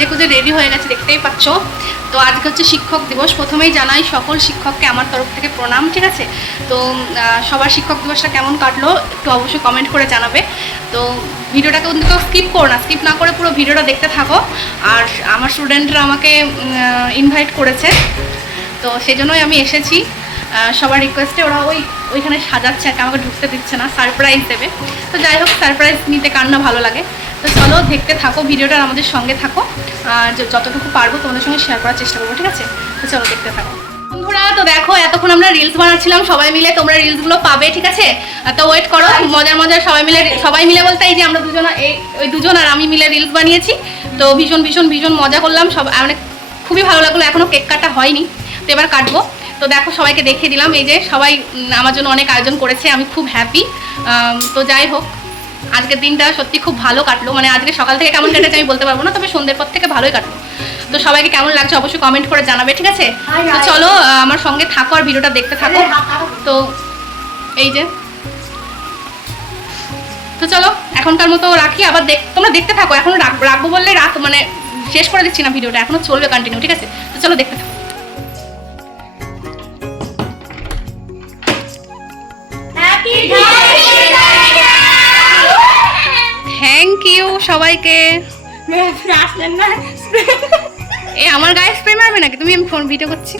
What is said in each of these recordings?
সেজে গুজে রেডি হয়ে গেছে, দেখতেই পাচ্ছ। তো আজকে হচ্ছে শিক্ষক দিবস। প্রথমেই জানাই সকল শিক্ষককে আমার তরফ থেকে প্রণাম, ঠিক আছে? তো সবার শিক্ষক দিবসটা কেমন কাটলো একটু অবশ্যই কমেন্ট করে জানাবে। তো ভিডিওটাকে কিন্তু স্কিপ করো না, স্কিপ না করে পুরো ভিডিওটা দেখতে থাকো। আর আমার স্টুডেন্টরা আমাকে ইনভাইট করেছে, তো সেজন্যই আমি এসেছি। সবার রিকোয়েস্টে ওরা ওইখানে সাজাচ্ছে, আমাকে ঢুকতে দিচ্ছে না, সারপ্রাইজ দেবে। তো যাই হোক, সারপ্রাইজ নিতে কার না ভালো লাগে। তো চলো দেখতে থাকো ভিডিওটা, আমাদের সঙ্গে থাকো। যতটুকু পারবো তোমাদের সঙ্গে শেয়ার করার চেষ্টা করবো, ঠিক আছে? তো চলো দেখতে থাকো বন্ধুরা। তো দেখো, এতক্ষণ আমরা রিলস বানাচ্ছিলাম সবাই মিলে, তোমরা রিলসগুলো পাবে, ঠিক আছে? তো ওয়েট করো, মজার মজার সবাই মিলে বলতে এই যে আমরা ওই দুজন আর আমি মিলে রিলস বানিয়েছি। তো ভীষণ ভীষণ ভীষণ মজা করলাম, সব মানে খুবই ভালো লাগলো। এখনও কেক কাটা হয়নি, তো এবার কাটবো। তো দেখো সবাইকে দেখিয়ে দিলাম, এই যে সবাই আমার জন্য অনেক আয়োজন করেছে, আমি খুব হ্যাপি। তো যাই হোক, আজকের দিনটা সত্যি খুব ভালো কাটলো। মানে আজকে সকাল থেকে কেমন কেটেছে আমি বলতে পারবো না, তবে সন্ধ্যের পর থেকে ভালোই কাটলো। তো সবাইকে কেমন লাগছে অবশ্যই কমেন্ট করে জানাবে, ঠিক আছে? তো চলো আমার সঙ্গে থাকো আর ভিডিওটা দেখতে থাকো। তো এই যে, তো চলো এখনকার মতো রাখি, আবার তোমরা দেখতে থাকো। এখনো রাখবো বললে রাত মানে শেষ করে দিচ্ছি না, ভিডিওটা এখনো চলবে কন্টিনিউ, ঠিক আছে? তো চলো দেখতে থাকো। থ্যাংক ইউ সবাইকে। এ আমার গায়ে স্প্রে মারবে নাকি তুমি? আমি ফোন ভিডিও করছি।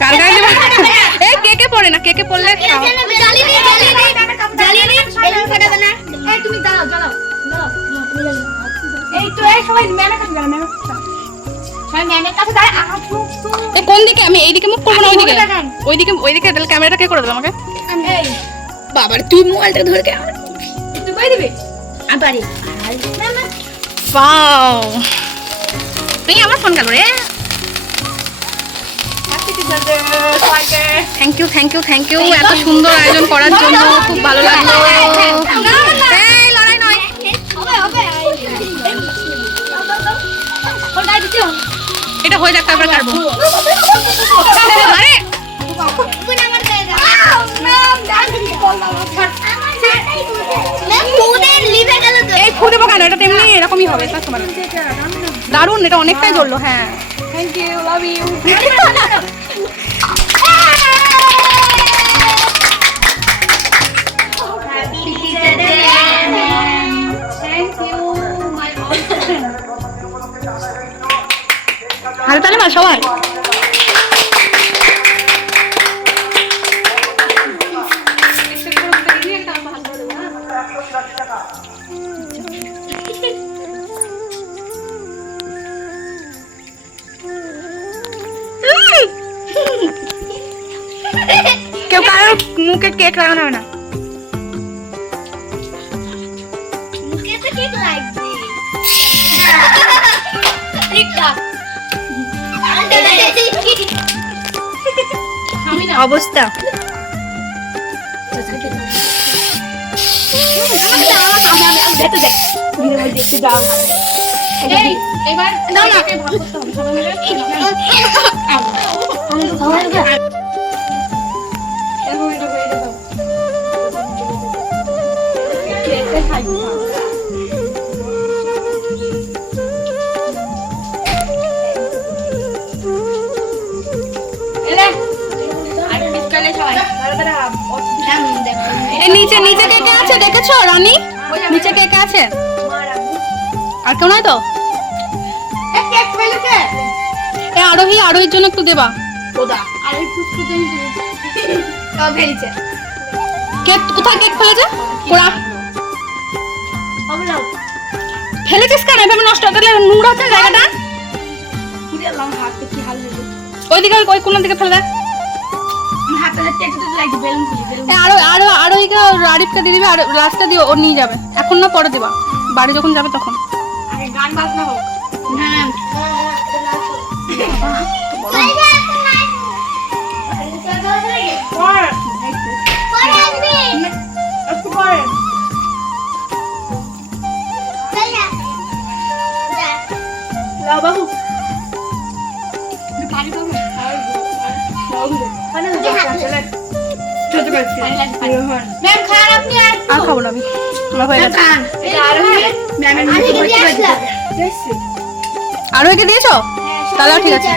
কার গায়ে দেব? এই কেকে পড়ে না, কেকে পড়লে কোন দিকে? আমি এইদিকে মুখ করবো না ওইদিকে? ওইদিকে তাহলে ক্যামেরাটা কে করে দেবে আমাকে? বাবার তুই মোবাইলটা ধরে কে তুই কই দিবি? আমি পারি। ওয়াও, তুই আমার ফোন গেল রে। Thank you thank you thank you এত সুন্দর আয়োজন করার জন্য, খুব ভালো লাগলো। এই লড়াই নয়, এটা হয়ে যাক তারপরে কাটবো। আরে এই ফু দেবো কেন? এটা তেমনি এরকমই হবে। দারুণ, এটা অনেকটাই জ্বললো। হ্যাঁ, থ্যাংক ইউ, লাভ ইউ। হাতে তালে মা সবাই। কেউ কারোর মুখে কেক লাগানো হয় না। অবস্থা এবার নিচে নিচে কে কে আছে দেখেছো রানী? নিচে কে কে আছে? আর কেউ নাই তো? আরোহীর জন্য একটু দেবা। কোথায় কেক ফেলেছে? ফেলেছিস কেন? এভাবে নষ্ট হতে নোংরা হচ্ছে জায়গাটা। ওইদিকে ওই কোন দিকে ফেলে দেয়। আরিফকে দিয়ে দিবে, আর লাস্টটা দিয়ে ও নিয়ে যাবে। এখন না পরে দিবা, বাড়ি যখন যাবে তখন। গান বাজনা হোক। বাবু আর খাবো না আমি, আমার হয়ে গেছে। আরো একে দিয়েছো? তাহলে ঠিক আছে।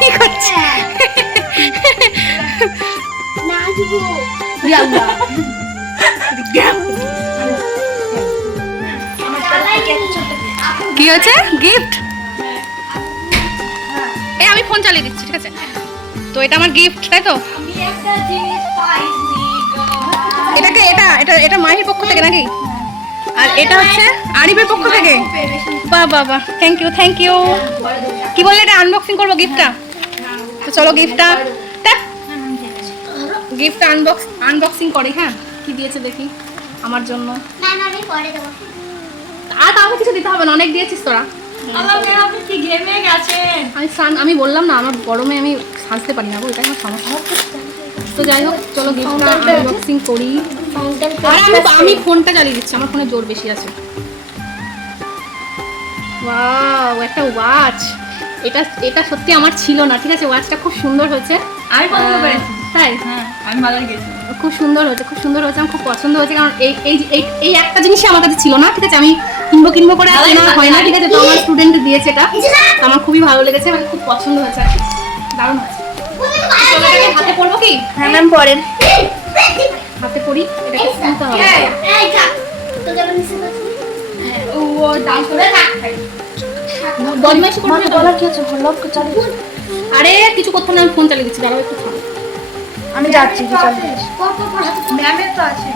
কি করছে? কি হচ্ছে? গিফট? এই আমি ফোন চালিয়ে দিচ্ছি, ঠিক আছে? তো এটা আমার গিফট, তাই তো? এটাকে এটা এটা এটা মাহির পক্ষ থেকে নাকি? আর এটা হচ্ছে আরিফের পক্ষ থেকে। বাহ বাহ বাহ, থ্যাংক ইউ থ্যাংক ইউ। কি বললে, এটা আনবক্সিং করবো গিফটটা? তো চলো গিফটটা আনবক্সিং করি। হ্যাঁ, কি দিয়েছে দেখি আমার জন্য। আর তাও কিছু দিতে হবে না, অনেক দিয়েছিস তোরা। আমি বললাম না, আমার গরমে আমি সাজতে পারি না, ওইটা আমার সমস্যা। তো যাই হোক, চলো গিফটটা আনবক্সিং করি। আমি ফোনটা চালিয়ে দিচ্ছি, আমার ফোনে জোর বেশি আছে। ওয়াও, একটা ওয়াচ। এটা সত্যি আমার ছিল না, ঠিক আছে? ওয়াচটা খুব সুন্দর হয়েছে। আমি পছন্দ করেছি। তাই? হ্যাঁ, আমি বাজারে গেছি। খুব সুন্দর হয়েছে, খুব সুন্দর হয়েছে, আমার খুব পছন্দ হয়েছে। কারণ এই একটা জিনিসই আমার কাছে ছিল না, ঠিক আছে? আমি কিনবো করে কেনা হয় না, ঠিক আছে? তো আমার স্টুডেন্ট দিয়েছে এটা, তো আমার খুবই ভালো লেগেছে, মানে খুব পছন্দ হয়েছে আর কি। দারুণ হয়েছে। চলো এটাকে হাতে পরবো কি? হ্যাঁ ম্যাম, পড়েন। হাতে পরি, এটাকে শুনতে হবে। ও ডান্স করে বদমাইশি করবে তো। বলার কি আছে? হলক চালিয়ে। আরে কিছু করতে না, আমি ফোন চালিয়ে দিচ্ছি, দাঁড়াও একটু থামো। আমি যাচ্ছি, কি চালিয়ে ম্যামের তো আছে।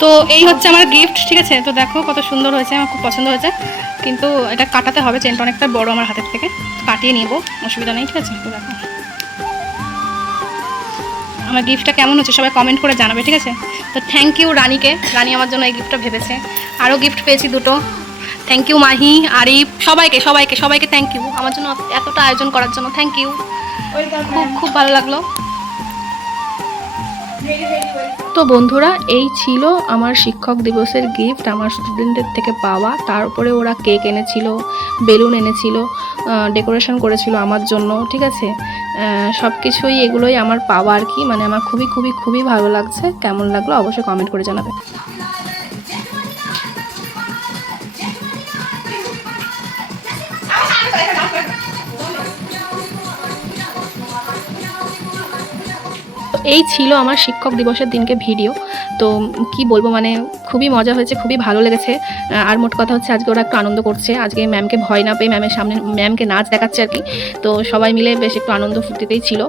তো এই হচ্ছে আমার গিফট, ঠিক আছে? তো দেখো কত সুন্দর হয়েছে, আমার খুব পছন্দ হয়েছে। কিন্তু এটা কাটাতে হবে, চেনটা অনেকটা বড় আমার হাতের থেকে, কাটিয়ে নিব, অসুবিধা নেই, ঠিক আছে? তো দেখো আমার গিফটটা কেমন হচ্ছে সবাই কমেন্ট করে জানাবে, ঠিক আছে? তো থ্যাংক ইউ রানীকে, রানী আমার জন্য এই গিফটটা ভেবেছে। আরও গিফট পেয়েছি দুটো। থ্যাংক ইউ মাহি, আরিফ, সবাইকে সবাইকে সবাইকে থ্যাংক ইউ আমার জন্য এতটা আয়োজন করার জন্য। থ্যাংক ইউ, খুব খুব ভালো লাগলো। তো বন্ধুরা, এই ছিল আমার শিক্ষক দিবসের গিফট, আমার স্টুডেন্টদের থেকে পাওয়া। তারপরে ওরা কেক এনেছিল, বেলুন এনেছিল, ডেকোরেশন করেছিল আমার জন্য, ঠিক আছে? সব কিছুই এগুলোই আমার পাওয়া আর কি। মানে আমার খুবই খুবই খুবই ভালো লাগছে। কেমন লাগলো অবশ্যই কমেন্ট করে জানাবে। এই ছিল আমার শিক্ষক দিবসের দিনকে ভিডিও। তো কি বলবো, মানে খুবই মজা হয়েছে, খুবই ভালো লেগেছে। আর মোট কথা হচ্ছে আজকে ওরা একটু আনন্দ করছে। আজকে ম্যামকে ভয় না পেয়ে ম্যামের সামনে ম্যামকে নাচ দেখাচ্ছে আর কি। তো সবাই মিলে বেশ একটু আনন্দ ফুর্তিতেই ছিল।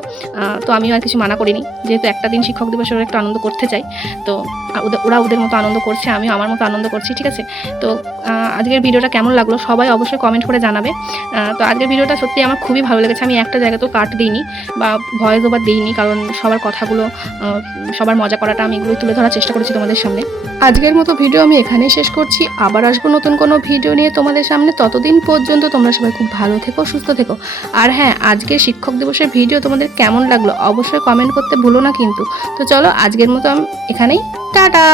তো আমিও আর কিছু মানা করিনি, যেহেতু একটা দিন শিক্ষক দিবসে ওরা একটু আনন্দ করতে চাই। তো ওরা ওদের মতো আনন্দ করছে, আমিও আমার মতো আনন্দ করছি, ঠিক আছে? তো আজকের ভিডিওটা কেমন লাগলো সবাই অবশ্যই কমেন্ট করে জানাবে। তো আজকের ভিডিওটা সত্যি আমার খুবই ভালো লেগেছে। আমি একটা জায়গাতেও কাট দিইনি বা ভয়েস ওভার দিইনি, কারণ সবার কথাগুলো, সবার মজা করাটা আমি এগুলোই তুলে ধরার চেষ্টা করেছি তোমাদের সামনে। আজকের মতো ভিডিও আমি এখানেই শেষ করছি। আবার আসবো নতুন কোনো ভিডিও নিয়ে তোমাদের সামনে। ততদিন পর্যন্ত তোমরা সবাই খুব ভালো থেকো, সুস্থ থেকো। আর হ্যাঁ, আজকের শিক্ষক দিবসের ভিডিও তোমাদের কেমন লাগলো অবশ্যই কমেন্ট করতে ভুলো না কিন্তু। তো চলো আজকের মতো আমি এখানেই টাটা।